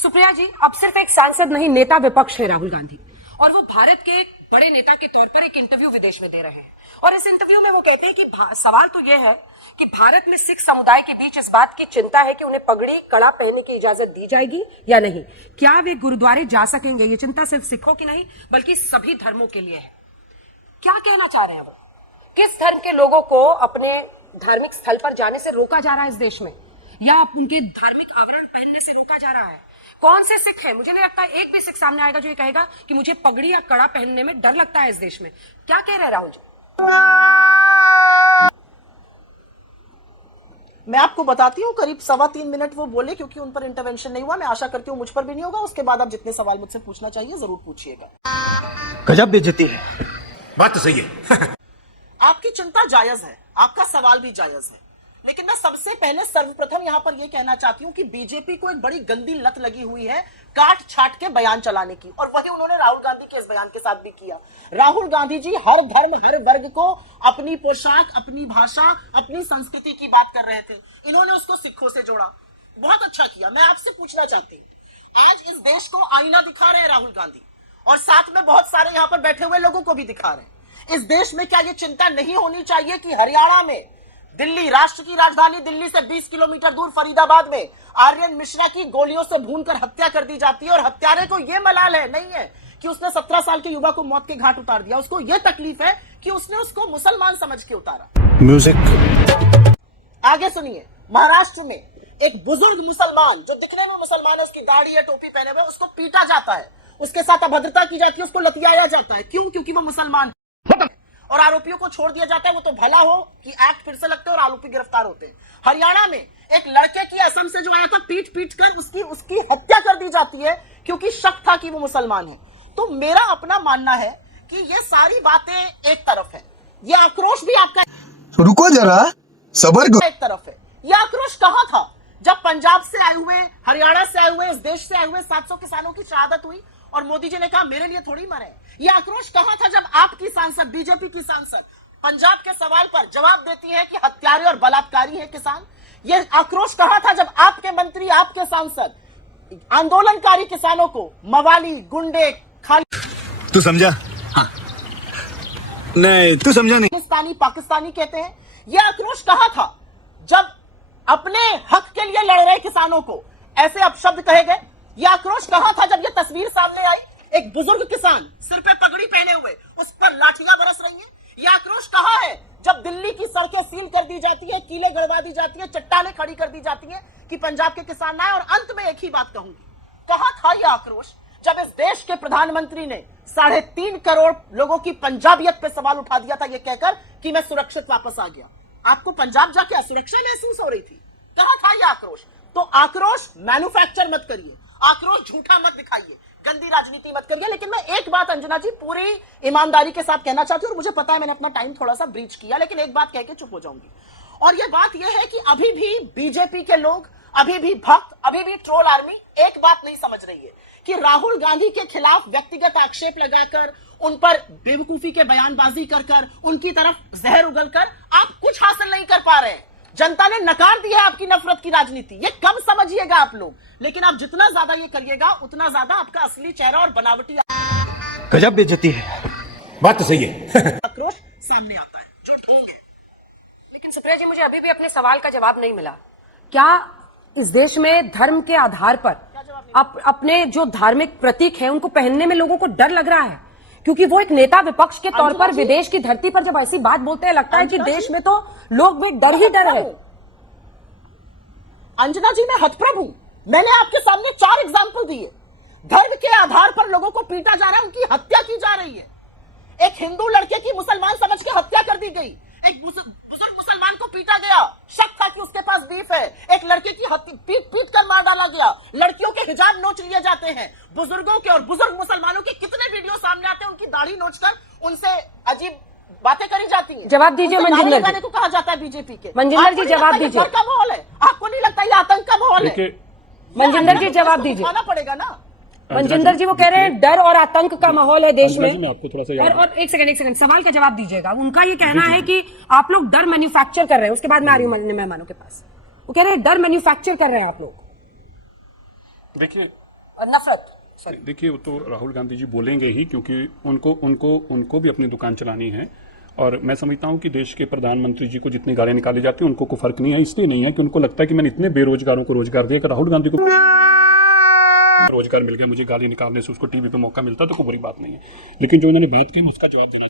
सुप्रिया जी, अब सिर्फ एक सांसद नहीं, नेता विपक्ष है राहुल गांधी, और वो भारत के एक बड़े नेता के तौर पर एक इंटरव्यू विदेश में दे रहे हैं। और इस इंटरव्यू में वो कहते हैं कि सवाल तो ये है कि भारत में सिख समुदाय के बीच इस बात की चिंता है कि उन्हें पगड़ी कड़ा पहनने की इजाजत दी जाएगी या नहीं, क्या वे गुरुद्वारे जा सकेंगे। ये चिंता सिर्फ सिखों की नहीं बल्कि सभी धर्मों के लिए है। क्या कहना चाह रहे हैं वो? किस धर्म के लोगों को अपने धार्मिक स्थल पर जाने से रोका जा रहा है इस देश में, या उनके धार्मिक आवरण पहनने से रोका जा रहा है? कौन से सिख है? मुझे नहीं लगता एक भी सिख सामने आएगा जो ये कहेगा कि मुझे पगड़ी या कड़ा पहनने में डर लगता है इस देश में। क्या कह रहे हैं राहुल जी? मैं आपको बताती हूँ, करीब 3.25 मिनट वो बोले, क्योंकि उन पर इंटरवेंशन नहीं हुआ। मैं आशा करती हूँ मुझ पर भी नहीं होगा। उसके बाद आप जितने सवाल मुझसे पूछना चाहिए जरूर पूछिएगा। गजब बेइज्जती है। बात तो सही है। आपकी चिंता जायज है, आपका सवाल भी जायज है, लेकिन मैं सबसे पहले सर्वप्रथम यहां पर यह कहना चाहती हूं कि बीजेपी को एक बड़ी गंदी लत लगी हुई है काट छाट के बयान चलाने की, और वही उन्होंने राहुल गांधी के इस बयान के साथ भी किया। राहुल गांधी जी हर धर्म हर वर्ग को अपनी पोशाक, अपनी भाषा, अपनी संस्कृति की बात कर रहे थे। इन्होंने उसको सिखों से जोड़ा। बहुत अच्छा किया। मैं आपसे पूछना चाहती हूं, आज इस देश को आईना दिखा रहे हैं राहुल गांधी, और साथ में बहुत सारे यहां पर बैठे हुए लोगों को भी दिखा रहे हैं। इस देश में क्या यह चिंता नहीं होनी चाहिए कि हरियाणा में, दिल्ली, राष्ट्र की राजधानी दिल्ली से 20 किलोमीटर दूर फरीदाबाद में आर्यन मिश्रा की गोलियों से भूनकर हत्या कर दी जाती है, और हत्यारे को यह मलाल है नहीं है कि उसने 17 साल के युवा को मौत के घाट उतार दिया। उसको यह तकलीफ है कि उसने उसको मुसलमान समझ के उतारा। म्यूजिक। आगे सुनिए। महाराष्ट्र में एक बुजुर्ग मुसलमान, जो दिखने में मुसलमान है, उसकी दाढ़ी या टोपी पहने हुए, उसको पीटा जाता है, उसके साथ अभद्रता की जाती है, उसको लतियाया जाता है। क्यों? क्योंकि वो मुसलमान। और आरोपियों को छोड़ दिया जाता है। वो तो भला हो कि एक्ट फिर से लगते हैं और आरोपी गिरफ्तार होते हैं। हरियाणा में एक लड़के की असम से जो आया था, पीट पीट कर उसकी हत्या कर दी जाती है क्योंकि शक था कि वो मुसलमान है। तो मेरा अपना मानना है कि ये सारी बातें एक तरफ है, ये आक्रोश भी आपका रुको जरा, सबर करो। एक तरफ है। ये आक्रोश कहां था जब पंजाब से आए हुए, हरियाणा से आए हुए, इस देश से आए हुए 700 किसानों की शहादत हुई और मोदी जी ने कहा मेरे लिए थोड़ी मरे? ये आक्रोश कहां था जब आपकी सांसद, बीजेपी की सांसद, पंजाब के सवाल पर जवाब देती है कि हत्यारे और बलात्कारी है किसान? ये आक्रोश कहां था जब आपके मंत्री, आपके सांसद आंदोलनकारी किसानों को मवाली, गुंडे, खाली, तू समझा? हाँ। नहीं, तू समझा नहीं। पाकिस्तानी कहते हैं? ये आक्रोश कहां था जब अपने हक के लिए लड़ रहे किसानों को ऐसे अपशब्द कहे गए? ये आक्रोश कहां था जब ये तस्वीर सामने आई, एक बुजुर्ग किसान सिर पे पगड़ी पहने हुए, उस पर लाठियां बरस रही हैं? ये आक्रोश कहां है जब दिल्ली की सड़कें सील कर दी जाती है, कीले गड़वा दी जाती है, चट्टानें खड़ी कर दी जाती हैं कि पंजाब के किसान ना आए? और अंत में एक ही बात कहूंगी, कहां था यह आक्रोश जब इस देश के प्रधानमंत्री ने 3.5 करोड़ लोगों की पंजाबियत पे सवाल उठा दिया था, यह कहकर कि मैं सुरक्षित वापस आ गया? आपको पंजाब जाके असुरक्षा महसूस हो रही थी? कहां था यह आक्रोश? तो आक्रोश मैन्युफैक्चर मत करिए, आक्रोश झूठा मत दिखाइए, गंदी राजनीति मत करिए। लेकिन मैं एक बात अंजना जी पूरी ईमानदारी के साथ कहना चाहती हूं, और मुझे पता है मैंने अपना टाइम थोड़ा सा ब्रीच किया, लेकिन एक बात कह के चुप हो जाऊंगी। और यह बात यह है कि अभी भी बीजेपी के लोग, अभी भी भक्त, अभी भी ट्रोल आर्मी एक बात नहीं समझ रही है कि राहुल गांधी के खिलाफ व्यक्तिगत आक्षेप लगाकर, उन पर बेवकूफी के बयानबाजी कर उनकी तरफ जहर उगलकर आप कुछ हासिल नहीं कर पा रहे हैं। जनता ने नकार दी है आपकी नफरत की राजनीति। ये कम समझिएगा आप लोग, लेकिन आप जितना ज्यादा ये करिएगा उतना ज्यादा आपका असली चेहरा और बनावटी गजब बेइज्जती है। बात तो सही है। आक्रोश सामने आता है जो ढोंग है। लेकिन सुप्रिया जी, मुझे अभी भी अपने सवाल का जवाब नहीं मिला। क्या इस देश में धर्म के आधार पर अपने जो धार्मिक प्रतीक हैं उनको पहनने में लोगों को डर लग रहा है? क्योंकि वो एक नेता विपक्ष के तौर पर विदेश की धरती पर जब ऐसी बात बोलते हैं, लगता है कि देश में तो लोग में डर ही डर है। अंजना जी, मैं हतप्रभ हूं। मैंने आपके सामने 4 एग्जाम्पल दिए। धर्म के आधार पर लोगों को पीटा जा रहा है, उनकी हत्या की जा रही है। एक हिंदू लड़के की मुसलमान समझ के हत्या कर दी गई, एक बुजुर्ग मुसलमान को पीटा गया, शक था कि उसके पास बीफ है, एक लड़के की पीट कर मार डाला गया, लड़कियों के हिजाब नोच लिए जाते हैं, बुजुर्गों के और बुजुर्ग मुसलमानों के कितने वीडियो सामने आते हैं, उनकी दाढ़ी नोचकर उनसे अजीब बातें करी जाती हैं। जवाब दीजिए मंजिंदर जी। को कहा जाता है बीजेपी के। मंजिंदर जी जवाब दीजिए। का माहौल है? आपको नहीं लगता ये आतंक का माहौल है? मंजिंदर जी जवाब दीजिए। खाना पड़ेगा ना। मनजिंदर जी वो कह रहे हैं डर और आतंक का माहौल है देश में। आपको थोड़ा सा और एक सेकंड सवाल का जवाब दीजिएगा। उनका ये कहना है कि आप लोग डर मैन्युफैक्चर कर रहे हैं। उसके बाद मैं आ रही हूँ मेहमानों के पास। वो कह रहे हैं डर मैन्युफैक्चर कर रहे हैं आप लोग। देखिए, नफरत। सॉरी, देखिए वो तो राहुल गांधी जी बोलेंगे ही, क्योंकि उनको भी अपनी दुकान चलानी है। और मैं समझता हूं कि देश के प्रधानमंत्री जी को जितनी गालियां निकाली जाती है उनको कोई फर्क नहीं है। इसलिए नहीं है कि उनको लगता है कि मैंने इतने बेरोजगारों को रोजगार दिया कि राहुल गांधी को रोजगार मिल गया, मुझे गाली निकालने से उसको टीवी पे मौका मिलता तो कोई बुरी बात नहीं है। लेकिन जो उन्होंने बात की मैं उसका जवाब देना